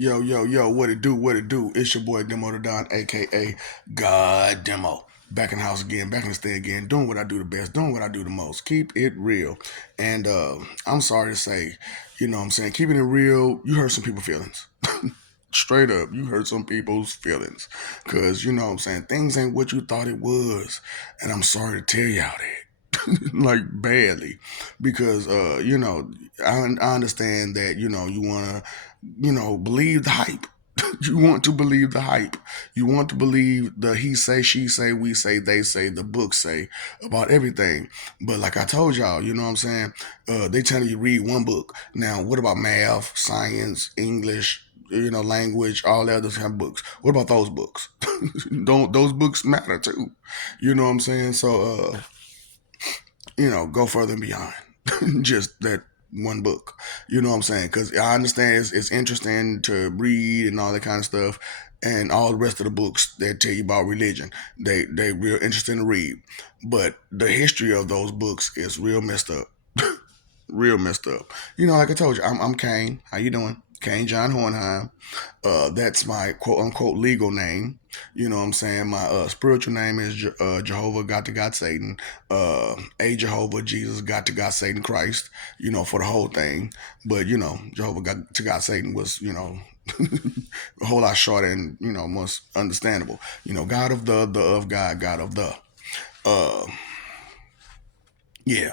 Yo, yo, yo, what it do, what it do? It's your boy Demo the Don, aka God Demo. Back in the house again, back in the stay again, doing what I do the best, doing what I do the most. Keep it real. And I'm sorry to say, you know what I'm saying, keeping it real, you hurt some people's feelings. Straight up, you hurt some people's feelings. Cause you know what I'm saying, things ain't what you thought it was. And I'm sorry to tell y'all that. Like badly. Because I understand that, you wanna believe the hype. You want to believe the hype. You want to believe the he say, she say, we say, they say, the book say about everything. But like I told y'all, you know what I'm saying? They telling you read one book. Now, what about math, science, English, language, all the other kind of books? What about those books? Don't those books matter too? You know what I'm saying? So, go further and beyond just that one book. You know what I'm saying? Because I understand it's interesting to read and all that kind of stuff, and all the rest of the books that tell you about religion, they real interesting to read. But the history of those books is real messed up, real messed up. Like I told you, I'm Kane. How you doing? Kane John Hornheim. That's my quote unquote legal name. You know what I'm saying? My spiritual name is Jehovah God to God Satan. A Jehovah Jesus God to God Satan Christ. For the whole thing. But Jehovah God to God Satan was a whole lot shorter and more understandable. God of the of God, God of the. Uh, yeah.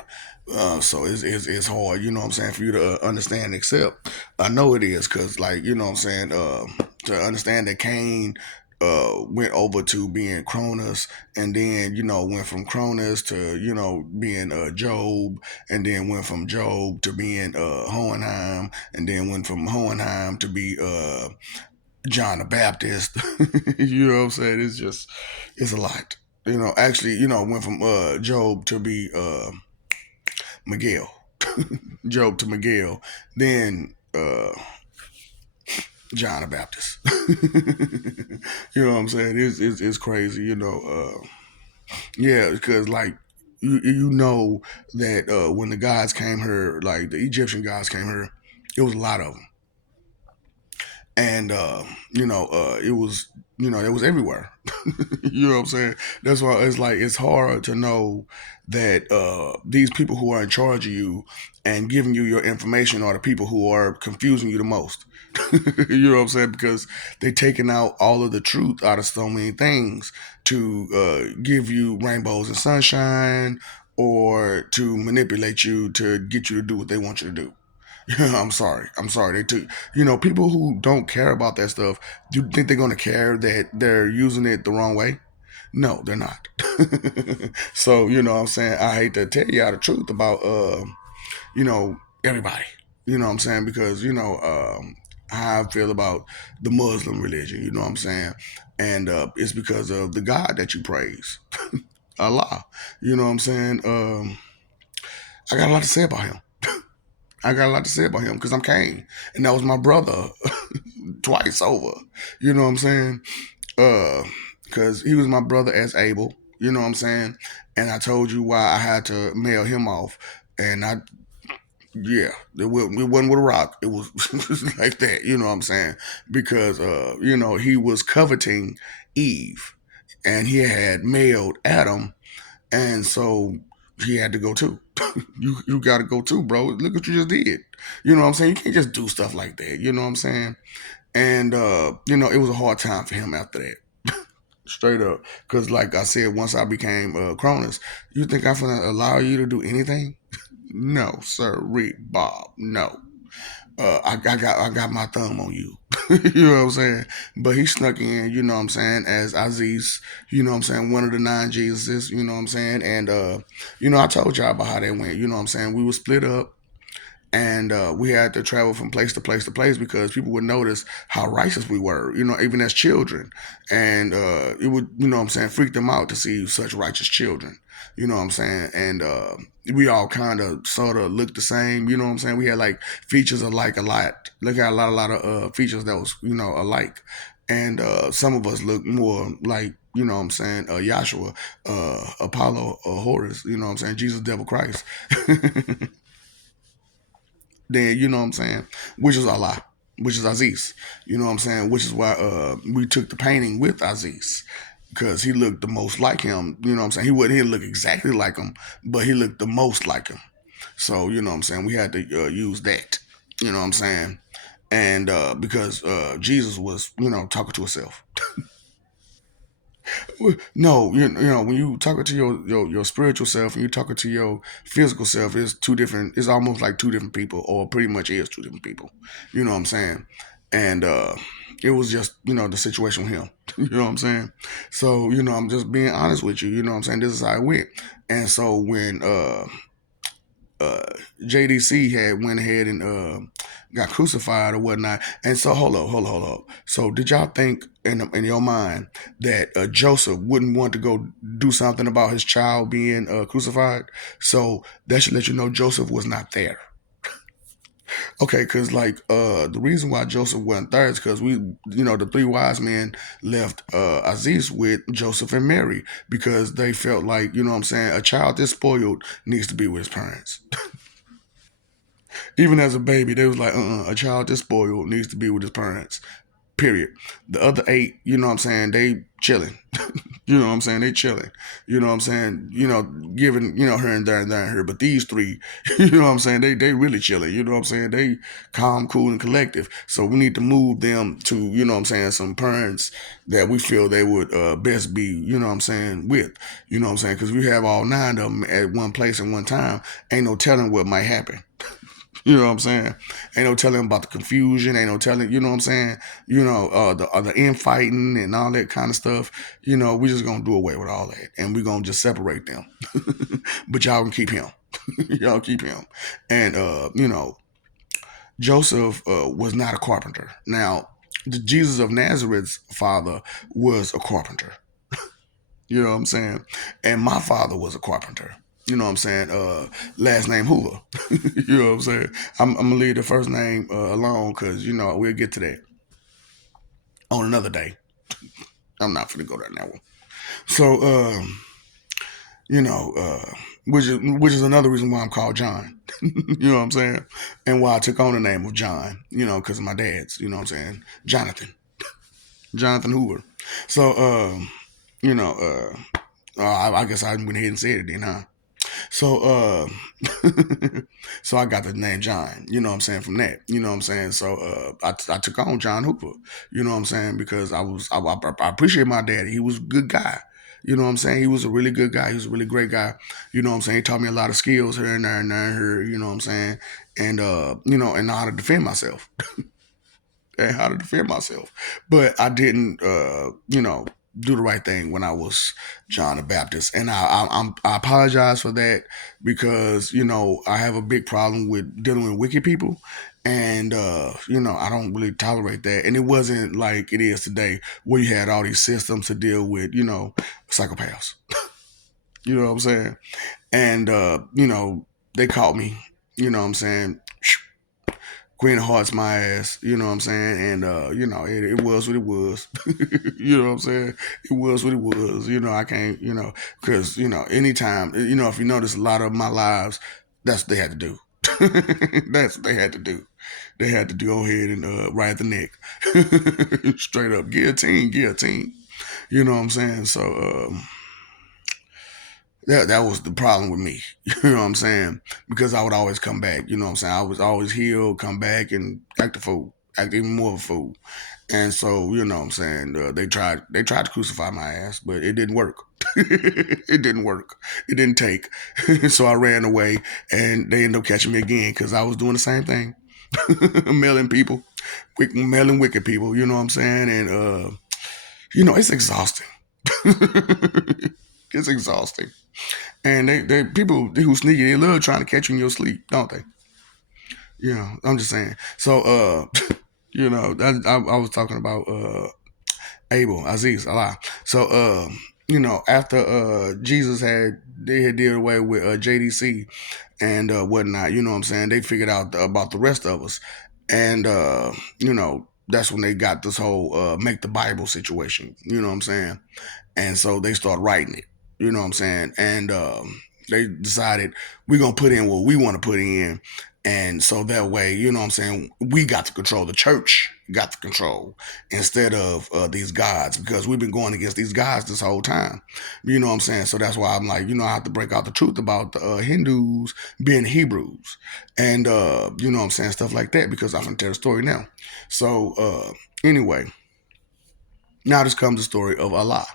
So it's hard, you know what I'm saying, for you to understand, except I know it is, because, like, you know what I'm saying, to understand that Cain went over to being Cronus, and then, went from Cronus to, being Job, and then went from Job to being Hohenheim, and then went from Hohenheim to be John the Baptist. You know what I'm saying? It's a lot. Actually, went from Job to be Miguel. Job to Miguel, then John the Baptist. You know what I'm saying? It's crazy, yeah, because, like, you know that when the gods came here, like the Egyptian gods came here, it was a lot of them, and it was it was everywhere. You know what I'm saying? That's why it's like it's hard to know that these people who are in charge of you and giving you your information are the people who are confusing you the most. You know what I'm saying? Because they taking out all of the truth out of so many things to give you rainbows and sunshine, or to manipulate you to get you to do what they want you to do. I'm sorry. I'm sorry. They took, people who don't care about that stuff. Do you think they're going to care that they're using it the wrong way? No, they're not. So, what I'm saying, I hate to tell you all the truth about, everybody. You know what I'm saying? Because, how I feel about the Muslim religion, you know what I'm saying? And it's because of the God that you praise, Allah. You know what I'm saying? I got a lot to say about him. I got a lot to say about him because I'm Cain, and that was my brother twice over. You know what I'm saying? Because he was my brother as Abel. You know what I'm saying? And I told you why I had to mail him off, and yeah, it wasn't with a rock. It was like that. You know what I'm saying? Because he was coveting Eve, and he had mailed Adam, and so he had to go too. You got to go too, bro. Look what you just did. You know what I'm saying? You can't just do stuff like that. You know what I'm saying? And it was a hard time for him after that. Straight up, because like I said, once I became Cronus, you think I'm gonna allow you to do anything? No, sir, Rick Bob. No, I got my thumb on you. You know what I'm saying? But he snuck in, you know what I'm saying, as Aziz, you know what I'm saying, one of the nine Jesuses, you know what I'm saying? And I told y'all about how that went, you know what I'm saying? We were split up, and we had to travel from place to place to place because people would notice how righteous we were, even as children. And it would, what I'm saying, freak them out to see such righteous children. You know what I'm saying? And we all kind of sort of looked the same. You know what I'm saying? We had like features alike a lot. Look at a lot of features that was, alike. And some of us look more like, you know what I'm saying, Yahshua, Apollo, Horus, you know what I'm saying, Jesus, Devil, Christ. Then, you know what I'm saying, which is Allah. which is Aziz. You know what I'm saying? Which is why we took the painting with Aziz because he looked the most like him. You know what I'm saying? He look exactly like him, but he looked the most like him. So you know what I'm saying? We had to use that. You know what I'm saying? And because Jesus was, talking to himself. No, you know, when you talking to your spiritual self and you talking to your physical self, it's two different. It's almost like two different people, or pretty much is two different people. You know what I'm saying? And it was just the situation with him. You know what I'm saying? So I'm just being honest with you. You know what I'm saying? This is how it went. And so when uh, JDC had went ahead and got crucified or whatnot. And so hold up. So did y'all think in your mind that Joseph wouldn't want to go do something about his child being crucified? So that should let you know Joseph was not there. Okay, because like the reason why Joseph wasn't there is because the three wise men left Aziz with Joseph and Mary because they felt like what I'm saying, a child this spoiled needs to be with his parents. Even as a baby, they was like, a child this spoiled needs to be with his parents. Period. The other eight, what I'm saying, they chilling. You know what I'm saying? They chilling. You know what I'm saying? Giving, here and there and there and here. But these three, you know what I'm saying? They really chilling. You know what I'm saying? They calm, cool, and collective. So we need to move them to, what I'm saying, some parents that we feel they would best be, what I'm saying, with. You know what I'm saying? Because we have all nine of them at one place at one time. Ain't no telling what might happen. You know what I'm saying? Ain't no telling about the confusion. Ain't no telling, you know what I'm saying? The infighting and all that kind of stuff. We just gonna do away with all that, and we gonna just separate them. But y'all can keep him. Y'all keep him. And Joseph was not a carpenter. Now, the Jesus of Nazareth's father was a carpenter. You know what I'm saying? And my father was a carpenter. You know what I'm saying? Last name Hoover. You know what I'm saying? I'm gonna leave the first name alone because we'll get to that on another day. I'm not gonna go down that one. So you know, which is another reason why I'm called John. You know what I'm saying? And why I took on the name of John. Because of my dad's. You know what I'm saying? Jonathan Hoover. So you know, I guess I went ahead and said it then, huh? So so I got the name John, you know what I'm saying, from that. You know what I'm saying? So I took on John Hooper, you know what I'm saying, because I appreciate my daddy. He was a good guy. You know what I'm saying? He was a really good guy. He was a really great guy. You know what I'm saying? He taught me a lot of skills here and there and there and here, you know what I'm saying? And and how to defend myself and how to defend myself. But I didn't, do the right thing when I was John the Baptist, and I apologize for that because I have a big problem with dealing with wicked people, and I don't really tolerate that. And it wasn't like it is today, where you had all these systems to deal with, psychopaths. You know what I'm saying? And they caught me. You know what I'm saying? Queen of Hearts my ass, you know what I'm saying? And it was what it was. You know what I'm saying? It was what it was. I can't, because, anytime, if you notice a lot of my lives, that's what they had to do. That's what they had to do. They had to go ahead and ride the neck. Straight up. Guillotine, guillotine. You know what I'm saying? So that was the problem with me. You know what I'm saying? Because I would always come back. You know what I'm saying? I was always healed, come back, and act a fool, act even more of a fool. And so, what I'm saying, they tried to crucify my ass, but it didn't work. It didn't work. It didn't take. So I ran away, and they ended up catching me again because I was doing the same thing, mailing people, mailing wicked people. You know what I'm saying? And it's exhausting. It's exhausting. And they people who sneaky, they love trying to catch you in your sleep, don't they? I'm just saying. So I was talking about Abel, Aziz, Allah. So after Jesus they had did away with JDC and whatnot, you know what I'm saying, they figured out about the rest of us. And that's when they got this whole make the Bible situation, you know what I'm saying? And so they start writing it. You know what I'm saying? And they decided we're gonna put in what we want to put in, And so that way, you know what I'm saying, we got to control, the church got to control instead of these gods, because we've been going against these gods this whole time. You know what I'm saying? So that's why I'm like, I have to break out the truth about the Hindus being Hebrews, and you know what I'm saying, stuff like that, because I'm going to tell the story now. So anyway, now this comes the story of Allah.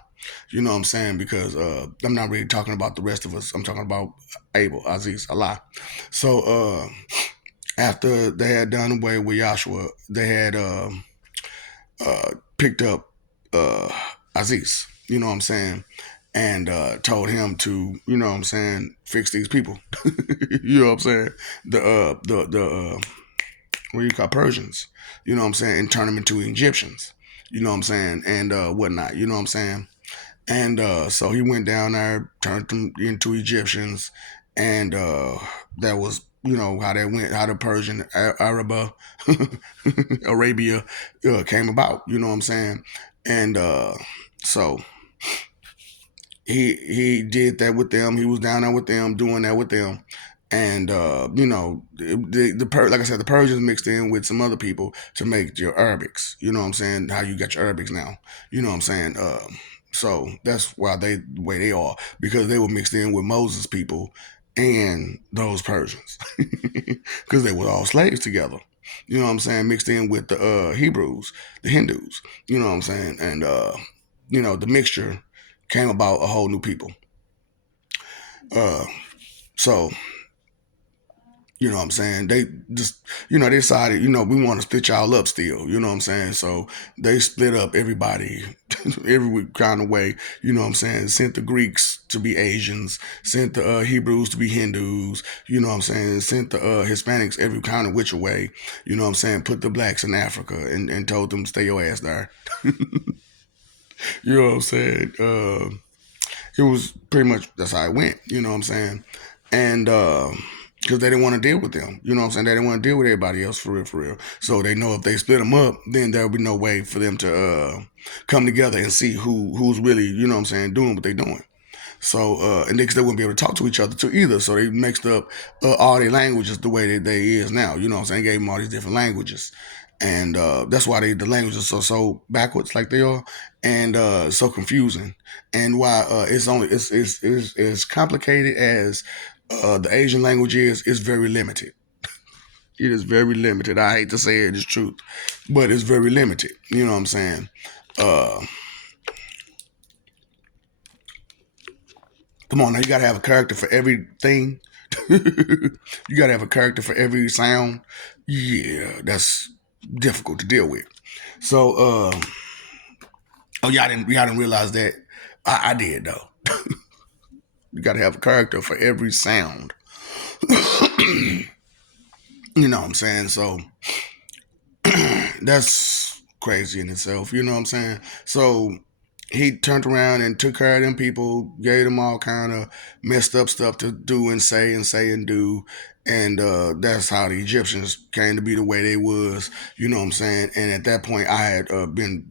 You know what I'm saying? Because I'm not really talking about the rest of us. I'm talking about Abel, Aziz, Allah. So after they had done away with Joshua, they had picked up uh, Aziz, you know what I'm saying, and told him to, you know what I'm saying, fix these people. You know what I'm saying? The what do you call Persians, you know what I'm saying, and turn them into Egyptians, you know what I'm saying, and whatnot, you know what I'm saying. And so he went down there, turned them into Egyptians, and that was, how they went, how the Persian Arabia came about. You know what I'm saying? And so he did that with them. He was down there with them, doing that with them. And like I said, the Persians mixed in with some other people to make your Arabics. You know what I'm saying? How you got your Arabics now? You know what I'm saying? So that's why they the way they are, because they were mixed in with Moses people and those Persians, because they were all slaves together. You know what I'm saying? Mixed in with the Hebrews, the Hindus. You know what I'm saying? And the mixture came about a whole new people. Uh, so you know what I'm saying? They just, they decided, we want to split y'all up still. You know what I'm saying? So they split up everybody every kind of way. You know what I'm saying? Sent the Greeks to be Asians, sent the Hebrews to be Hindus. You know what I'm saying? Sent the Hispanics every kind of which way. You know what I'm saying? Put the blacks in Africa and told them stay your ass there. You know what I'm saying? It was pretty much that's how it went. You know what I'm saying? And because they didn't want to deal with them. You know what I'm saying? They didn't want to deal with everybody else for real, for real. So they know if they split them up, then there'll be no way for them to come together and see who's really, you know what I'm saying, doing what they're doing. So, and they wouldn't be able to talk to each other too either. So they mixed up all their languages the way that they is now. You know what I'm saying? Gave them all these different languages. And that's why the languages are so backwards like they are, and so confusing. And why it's as complicated as the Asian language is, it's very limited. It is very limited. I hate to say it, it's truth, but it's very limited. You know what I'm saying? Uh, Come on now, you gotta have a character for everything. You gotta have a character for every sound. Yeah, that's difficult to deal with. So, oh y'all didn't realize that. I did though. You gotta have a character for every sound. You know what I'm saying? So that's crazy in itself. You know what I'm saying? So he turned around and took care of them people, gave them all kind of messed up stuff to do and say and do. And that's how the Egyptians came to be the way they was, you know what I'm saying? And at that point, I had been,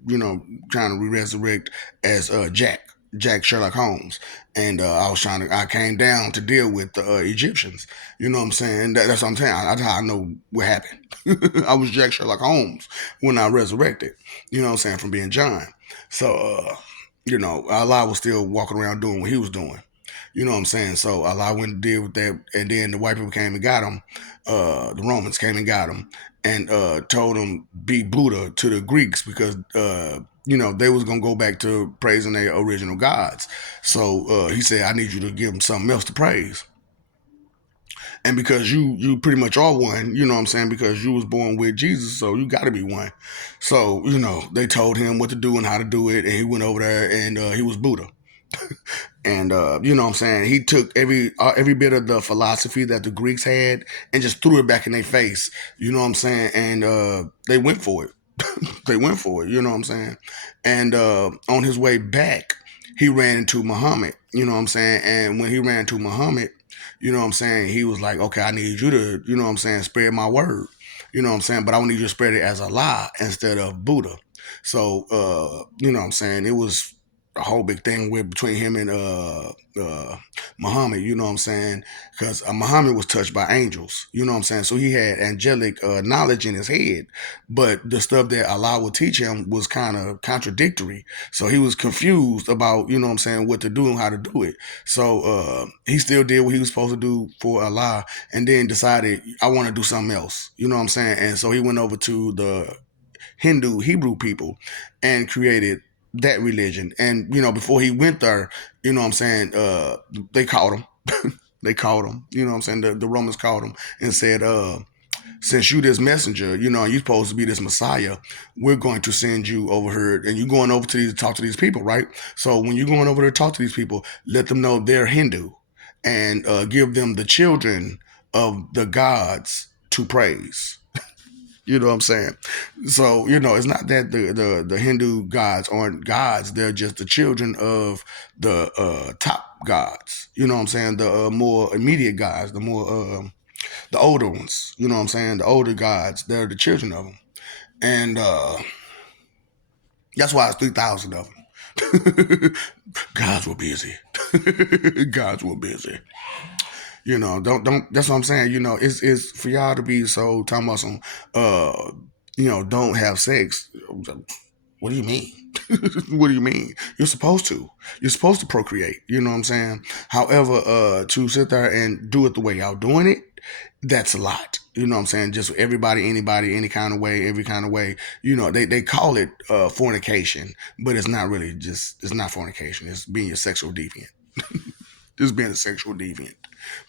trying to resurrect as Jack Sherlock Holmes, and I came down to deal with the Egyptians. You know what I'm saying? That's what I'm saying. That's how I know what happened. I was Jack Sherlock Holmes when I resurrected. You know what I'm saying, from being John. So, Allah was still walking around doing what he was doing. You know what I'm saying? So Allah went and did with that, and then the white people came and got him. The Romans came and got him, and told him be Buddha to the Greeks, because they was gonna go back to praising their original gods. So he said, I need you to give them something else to praise. And because you pretty much are one, you know what I'm saying, because you was born with Jesus, so you got to be one. So they told him what to do and how to do it, and he went over there and he was Buddha. And you know what I'm saying, he took every bit of the philosophy that the Greeks had and just threw it back in their face. You know what I'm saying, and they went for it. They went for it. You know what I'm saying, and on his way back, he ran into Muhammad. You know what I'm saying, and when he ran into Muhammad, you know what I'm saying, he was like, okay, I need you to, you know what I'm saying, spread my word. You know what I'm saying, but I need you to spread it as a lie instead of Buddha. So you know what I'm saying, it was. a whole big thing with between him and Muhammad, you know what I'm saying? Because Muhammad was touched by angels, you know what I'm saying? So he had angelic knowledge in his head, but the stuff that Allah would teach him was kind of contradictory. So he was confused about, you know what I'm saying, what to do and how to do it. So he still did what he was supposed to do for Allah, and then decided, I want to do something else, you know what I'm saying? And so he went over to the Hindu Hebrew people and created that religion. And before he went there, you know what I'm saying, they caught him. They caught him. You know what I'm saying? The Romans caught him and said, since you this messenger, and you're supposed to be this Messiah, we're going to send you over here, and you're going over to these talk to these people, right? So when you're going over there to talk to these people, let them know they're Hindu, and give them the children of the gods to praise. You know what I'm saying? So, it's not that the Hindu gods aren't gods. They're just the children of the top gods. You know what I'm saying? The more immediate gods, the older ones. You know what I'm saying? The older gods, they're the children of them. And that's why it's 3,000 of them. Gods were busy. Gods were busy. Don't. That's what I'm saying. It's for y'all to be so talking about some, don't have sex. What do you mean? What do you mean? You're supposed to. You're supposed to procreate. You know what I'm saying? However, to sit there and do it the way y'all doing it, that's a lot. You know what I'm saying? Just everybody, anybody, any kind of way, every kind of way. They call it fornication, but it's not really it's not fornication. It's being a sexual deviant. Just being a sexual deviant.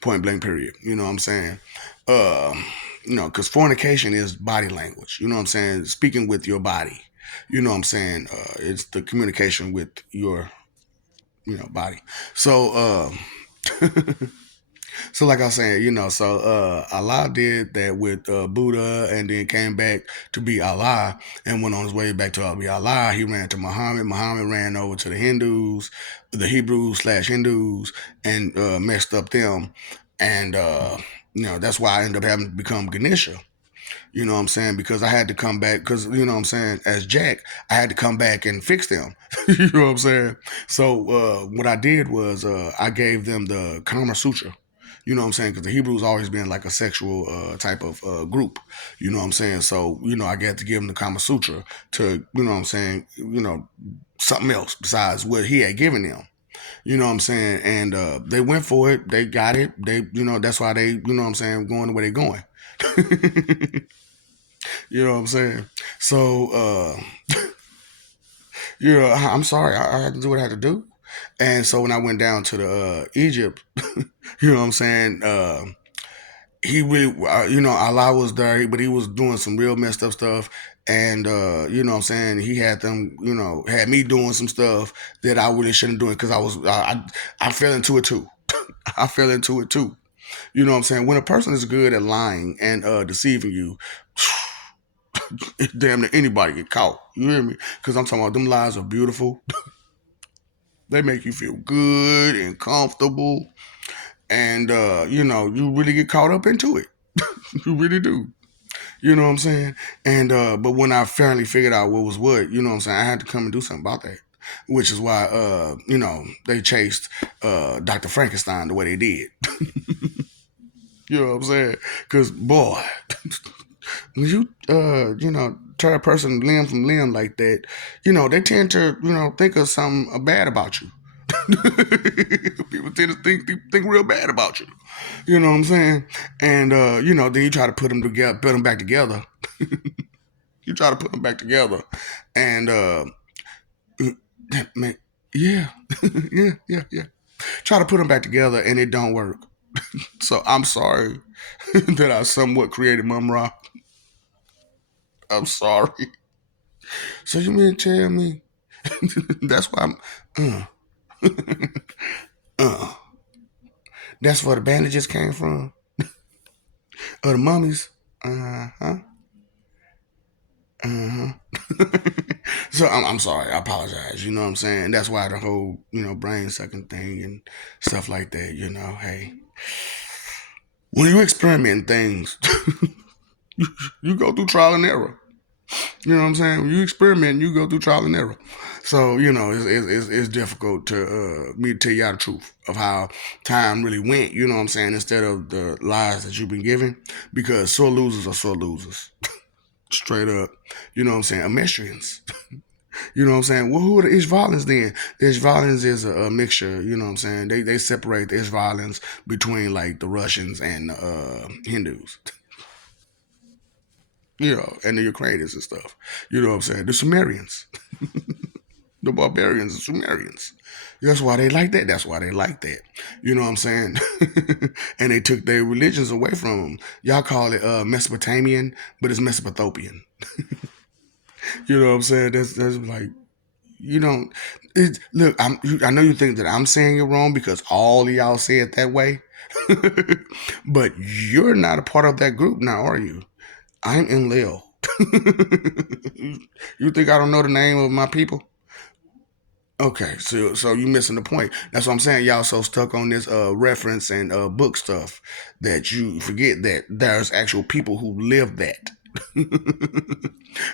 Point blank, period. You know what I'm saying? Because fornication is body language. You know what I'm saying? Speaking with your body. You know what I'm saying? It's the communication with your, body. So, so like I was saying, so Allah did that with Buddha, and then came back to be Allah, and went on his way back to be Allah. He ran to Muhammad. Muhammad ran over to the Hindus, the Hebrews/Hindus, and messed up them. And that's why I ended up having to become Ganesha. You know what I'm saying? Because I had to come back, because, what I'm saying, as Jack, I had to come back and fix them. You know what I'm saying? So what I did was I gave them the Kama Sutra. You know what I'm saying? Because the Hebrews always been like a sexual type of group. You know what I'm saying? So, I got to give them the Kama Sutra to, you know what I'm saying, something else besides what he had given them. You know what I'm saying? And they went for it. They got it. That's why they, what I'm saying, going the way they're going. You know what I'm saying? So, I'm sorry. I had to do what I had to do. And so when I went down to the Egypt, you know what I'm saying? He really, Allah was there, but he was doing some real messed up stuff. And, you know what I'm saying? He had them, had me doing some stuff that I really shouldn't do it, because I fell into it too. I fell into it too. You know what I'm saying? When a person is good at lying and deceiving you, damn near anybody get caught. You hear me? Because I'm talking about them lies are beautiful. They make you feel good and comfortable. And, you really get caught up into it. You really do. You know what I'm saying? And, but when I finally figured out what was what, you know what I'm saying, I had to come and do something about that. Which is why, they chased Dr. Frankenstein the way they did. You know what I'm saying? Because, boy, when you tear a person limb from limb like that, they tend to think of something bad about you. People tend to think real bad about you. You know what I'm saying? And then you try to put them back together. You try to put them back together, and man, yeah, yeah. Try to put them back together, and it don't work. So I'm sorry that I somewhat created Mum Ra. I'm sorry. So you mean to tell me that's why uh, that's where the bandages came from? Or the mummies? Uh-huh. Uh-huh. So I'm sorry. I apologize. You know what I'm saying? That's why the whole, brain sucking thing and stuff like that, hey. When you experiment things, you go through trial and error. You know what I'm saying? When you experiment, you go through trial and error. So it's difficult to me to tell y'all the truth of how time really went. You know what I'm saying? Instead of the lies that you've been given, because sore losers are sore losers, straight up. You know what I'm saying? Emestrians. You know what I'm saying? Well, who are the Ishvalins then? The Ishvalins is a mixture. You know what I'm saying? They separate the Ishvalins between like the Russians and Hindus. And the Ukrainians and stuff. You know what I'm saying? The Sumerians, the barbarians, the Sumerians. That's why they like that. That's why they like that. You know what I'm saying? And they took their religions away from them. Y'all call it Mesopotamian, but it's Mesopotamian. You know what I'm saying? That's like you don't. Look, I know you think that I'm saying it wrong because all of y'all say it that way, but you're not a part of that group now, are you? I'm in Lil. You think I don't know the name of my people? Okay, so you missing the point. That's what I'm saying. Y'all so stuck on this reference and book stuff that you forget that there's actual people who live that.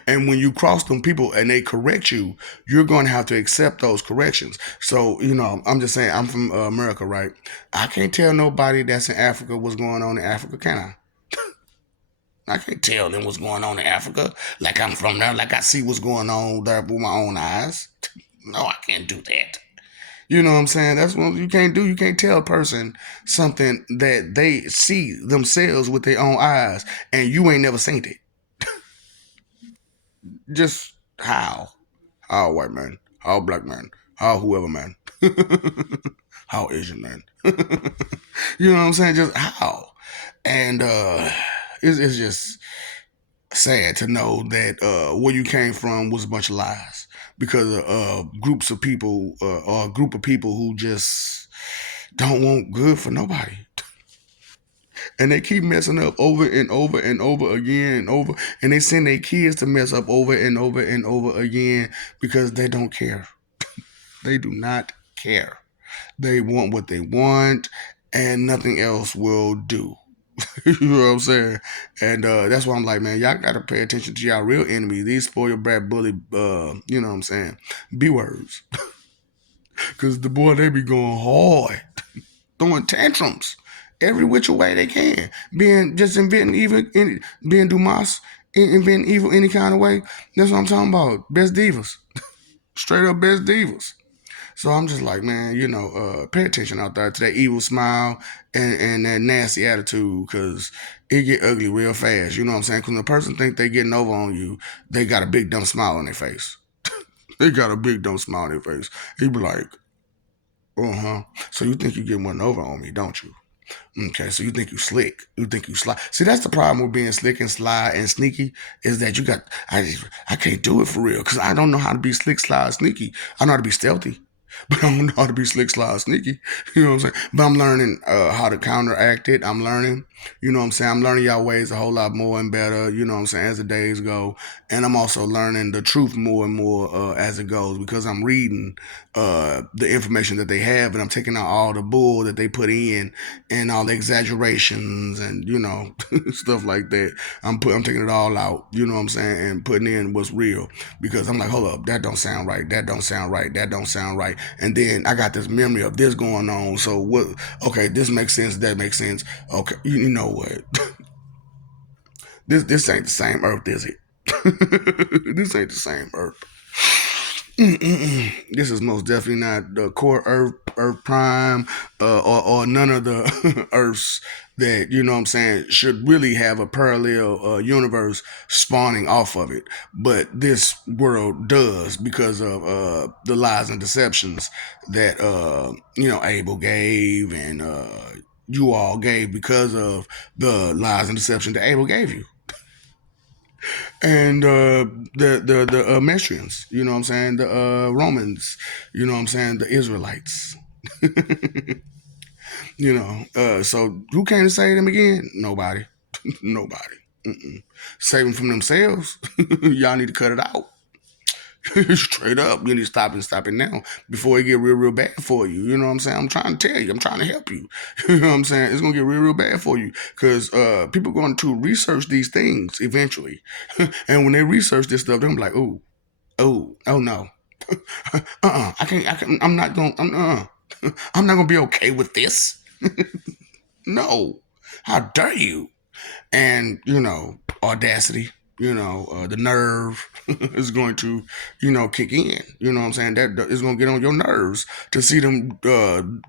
And when you cross them people and they correct you, you're going to have to accept those corrections. So I'm just saying, I'm from America, right? I can't tell nobody that's in Africa what's going on in Africa, can I? I can't tell them what's going on in Africa. Like I'm from there, like I see what's going on there with my own eyes. No, I can't do that. You know what I'm saying? That's what you can't do. You can't tell a person something that they see themselves with their own eyes, and you ain't never seen it. Just how? How white man? How black man? How whoever man? How Asian man? You know what I'm saying? Just how? And it's just sad to know that where you came from was a bunch of lies because of groups of people or a group of people who just don't want good for nobody. And they keep messing up over and over and over again and over. And they send their kids to mess up over and over and over again because they don't care. They do not care. They want what they want and nothing else will do. You know what I'm saying? And that's why I'm like, man, y'all gotta pay attention to y'all real enemies. These spoiled brat bully, you know what I'm saying? B words. Cause the boy they be going hard, throwing tantrums every which way they can. Being just inventing evil, being Dumas, inventing evil any kind of way. That's what I'm talking about. Best divas, straight up best divas. So I'm just like, man, pay attention out there to that evil smile and that nasty attitude, cause it get ugly real fast. You know what I'm saying? Cause when a person think they getting over on you, they got a big dumb smile on their face. They got a big dumb smile on their face. He be like, uh huh. So you think you getting one over on me, don't you? Okay, so you think you slick. You think you sly. See, that's the problem with being slick and sly and sneaky is that I can't do it for real because I don't know how to be slick, sly, sneaky. I know how to be stealthy, but I don't know how to be slick, sly, sneaky. You know what I'm saying? But I'm learning how to counteract it. I'm learning, you know what I'm saying? I'm learning y'all ways a whole lot more and better, you know what I'm saying, as the days go. And I'm also learning the truth more and more as it goes because I'm reading the information that they have and I'm taking out all the bull that they put in and all the exaggerations and, stuff like that. I'm taking it all out, you know what I'm saying, and putting in what's real because I'm like, hold up, that don't sound right. That don't sound right. That don't sound right. And then I got this memory of this going on. So what? Okay, this makes sense. That makes sense. Okay, you know what? This ain't the same Earth, is it? This ain't the same Earth. This is most definitely not the core Earth, Earth Prime, or none of the Earths that you know what I'm saying should really have a parallel universe spawning off of it. But this world does because of the lies and deceptions that Abel gave and you all gave because of the lies and deception that Abel gave you and the Mestrians, you know what I'm saying, the Romans, you know what I'm saying, the Israelites, So who came to save them again? Nobody, nobody. Save them from themselves. Y'all need to cut it out. Straight up, you need to stop it now before it get real bad for you. You know what I'm saying? I'm trying to tell you, I'm trying to help you. You know what I'm saying? It's gonna get real bad for you because people going to research these things eventually, and when they research this stuff, they're gonna be like, oh no, I'm not gonna, I'm not gonna be okay with this. No, how dare you? And audacity, the nerve is going to kick in. You know what I'm saying? That is going to get on your nerves to see them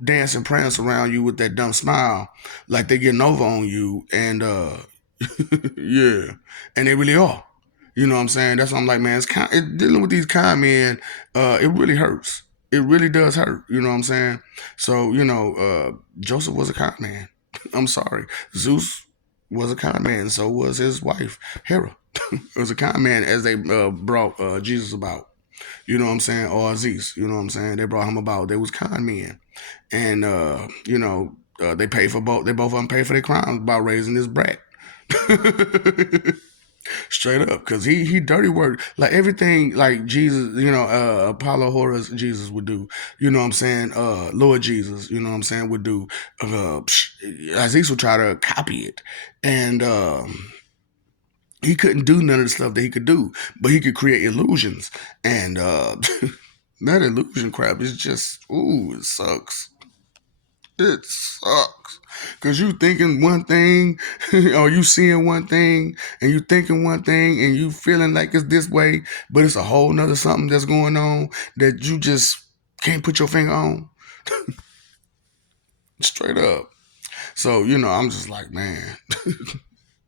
dance and prance around you with that dumb smile like they're getting over on you. And yeah, and they really are. You know what I'm saying? That's why I'm like, man, dealing with these con men, it really hurts. It really does hurt. You know what I'm saying? So, Joseph was a con man. I'm sorry. Zeus was a con man. So was his wife, Hera. It was a con man as they brought Jesus about. You know what I'm saying? Or Aziz. You know what I'm saying? They brought him about. They was con men. And, they paid for both. They both of them paid for their crimes by raising this brat. Straight up, because he dirty work like everything like Jesus, Apollo Horus Jesus would do. You know what I'm saying? Lord Jesus, you know what I'm saying, would do. Aziz would try to copy it, and he couldn't do none of the stuff that he could do, but he could create illusions, and that illusion crap is just it sucks. It sucks. Cause you thinking one thing, or you seeing one thing, and you thinking one thing, and you feeling like it's this way, but it's a whole nother something that's going on that you just can't put your finger on. Straight up. So, I'm just like, man,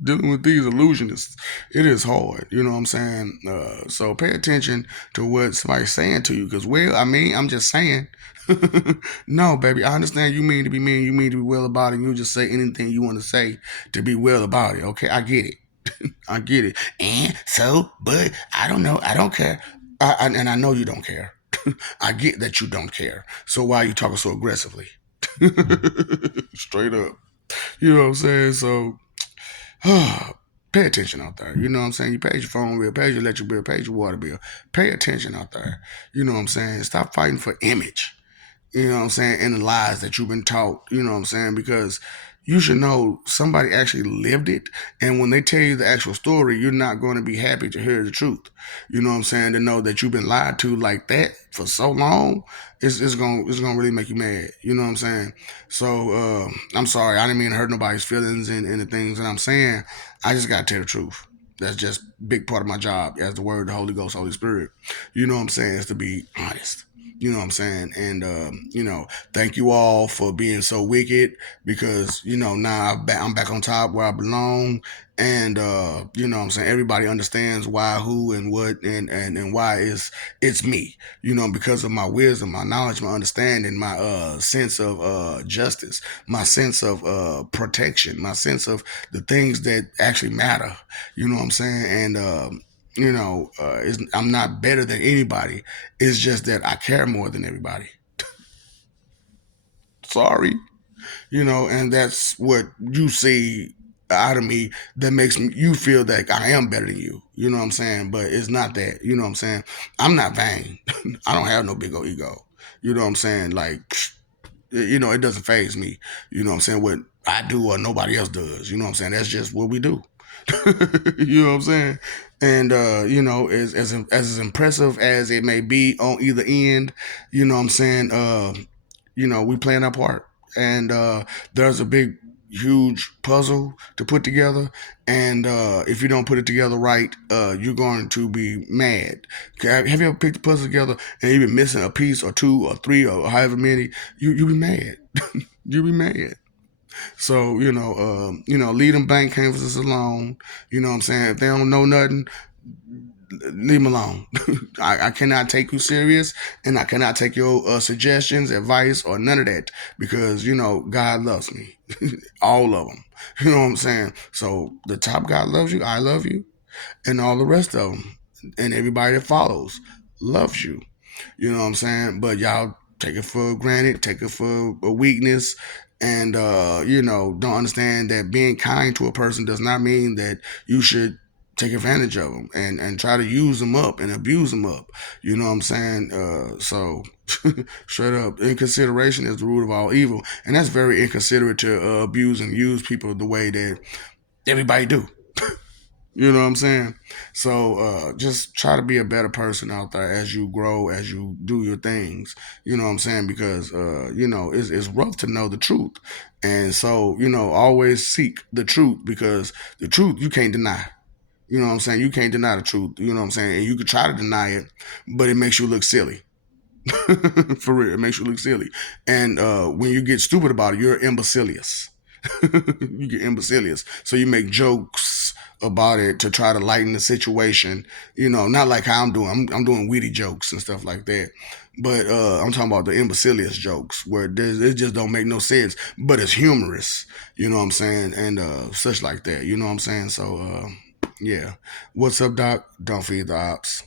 dealing with these illusionists, it is hard. You know what I'm saying? So pay attention to what somebody's saying to you. Because, well, I mean, I'm just saying. No, baby, I understand you mean to be mean. You mean to be well about it. You just say anything you want to say to be well about it. Okay, I get it. I get it. And so, but I don't know. I don't care. And I know you don't care. I get that you don't care. So why are you talking so aggressively? Straight up. You know what I'm saying? So pay attention out there. You know what I'm saying? You pay your phone bill, pay your electric bill, pay your water bill. Pay attention out there. You know what I'm saying? Stop fighting for image. You know what I'm saying? And the lies that you've been taught. You know what I'm saying? Because you should know somebody actually lived it. And when they tell you the actual story, you're not going to be happy to hear the truth. You know what I'm saying? To know that you've been lied to like that for so long, it's gonna really make you mad. You know what I'm saying? So I'm sorry, I didn't mean to hurt nobody's feelings and the things that I'm saying. I just gotta tell the truth. That's just a big part of my job as the word, the Holy Ghost, Holy Spirit. You know what I'm saying? Is to be honest. You know what I'm saying? And, thank you all for being so wicked because, now I'm back on top where I belong. And, you know what I'm saying? Everybody understands why, who, and what, and why it's me, because of my wisdom, my knowledge, my understanding, my sense of justice, my sense of protection, my sense of the things that actually matter. You know what I'm saying? And, I'm not better than anybody. It's just that I care more than everybody. Sorry, and that's what you see out of me that makes you feel that I am better than you. You know what I'm saying? But it's not that. You know what I'm saying? I'm not vain. I don't have no big old ego. You know what I'm saying? Like, it doesn't phase me. You know what I'm saying? What I do or nobody else does. You know what I'm saying? That's just what we do. You know what I'm saying? And as impressive as it may be on either end, you know what I'm saying? We playing our part. And there's a big huge puzzle to put together, and if you don't put it together right, you're going to be mad. Okay, have you ever picked the puzzle together and you've been missing a piece or two or three or however many? You be mad. You be mad. So leave them bank canvases alone. You know what I'm saying? If they don't know nothing, leave them alone. I cannot take you serious, and I cannot take your suggestions, advice, or none of that because God loves me, all of them. You know what I'm saying? So the top God loves you, I love you, and all the rest of them, and everybody that follows loves you. You know what I'm saying? But y'all take it for granted, take it for a weakness, and don't understand that being kind to a person does not mean that you should take advantage of them and try to use them up and abuse them up. You know what I'm saying? So straight up, inconsideration is the root of all evil, and that's very inconsiderate to abuse and use people the way that everybody do. You know what I'm saying? So just try to be a better person out there as you grow, as you do your things. You know what I'm saying? Because it's rough to know the truth, and so always seek the truth because the truth you can't deny. You know what I'm saying? You can't deny the truth. You know what I'm saying? And you could try to deny it, but it makes you look silly. For real, it makes you look silly. And when you get stupid about it, you're imbecilious. You get imbecilious. So you make jokes about it to try to lighten the situation. Not like how I'm doing. I'm doing witty jokes and stuff like that. But I'm talking about the imbecilious jokes where it just don't make no sense, but it's humorous. You know what I'm saying? And such like that. You know what I'm saying? So yeah. What's up, Doc? Don't feed the ops.